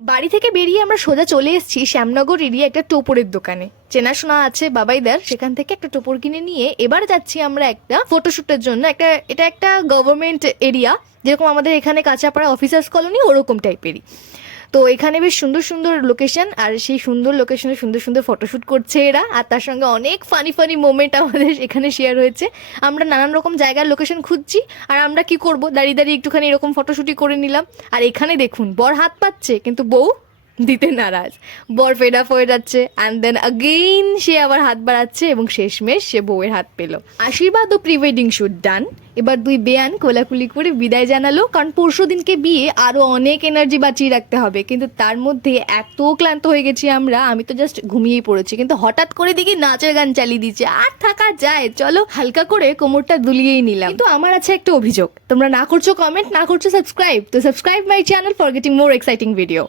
বাড়ি থেকে বেরিয়ে আমরা সোজা চলে এসেছি শ্যামনগর এরিয়া একটা টোপরের দোকানে। চেনাশোনা আছে বাবাইদার, সেখান থেকে একটা টোপর কিনে নিয়ে এবার যাচ্ছি আমরা একটা ফটোশুটের জন্য। এটা একটা গভর্নমেন্ট এরিয়া, যেরকম আমাদের এখানে কাঁচাপাড়া অফিসার্স কলোনি ওরকম টাইপেরই। তো এখানে বেশ সুন্দর সুন্দর লোকেশন, আর সেই সুন্দর লোকেশনে সুন্দর সুন্দর ফটোশ্যুট করছে এরা, আর তার সঙ্গে অনেক ফানি ফানি মোমেন্ট আমাদের এখানে শেয়ার হয়েছে। আমরা নানান রকম জায়গার লোকেশন খুঁজছি, আর আমরা কি করব, দাঁড়িয়ে দাঁড়িয়ে একটুখানি এরকম ফটোশ্যুটই করে নিলাম। আর এখানে দেখুন, বর হাত পাচ্ছে কিন্তু বউ দিতে নারাজ। বর ফেড আপ হয়ে যাচ্ছে, অ্যান্ড দেন আগেইন সে আবার হাত বাড়াচ্ছে, এবং শেষমেশ সে বউয়ের হাত পেল। আশীর্বাদ ও প্রি ওয়েডিং শুট ডান। এবার দুই বেয়ান কোলাকুলি করে বিদায় জানালো, কারণ পরশু দিনকে বিয়ে, আরো অনেক এনার্জি বাঁচিয়ে রাখতে হবে। কিন্তু তার মধ্যে এত ক্লান্ত হয়ে গেছি আমরা, আমি তো জাস্ট ঘুমিয়েই পড়েছি। কিন্তু হঠাৎ করে দেখি নাচের গান চালিয়ে দিচ্ছে, আর থাকা যায়, চলো হালকা করে কোমরটা দুলিয়েই নিলাম। কিন্তু আমার আছে একটা অভিযোগ, তোমরা না করছো কমেন্ট, না করছো সাবস্ক্রাইব। তো subscribe my channel for getting more exciting video.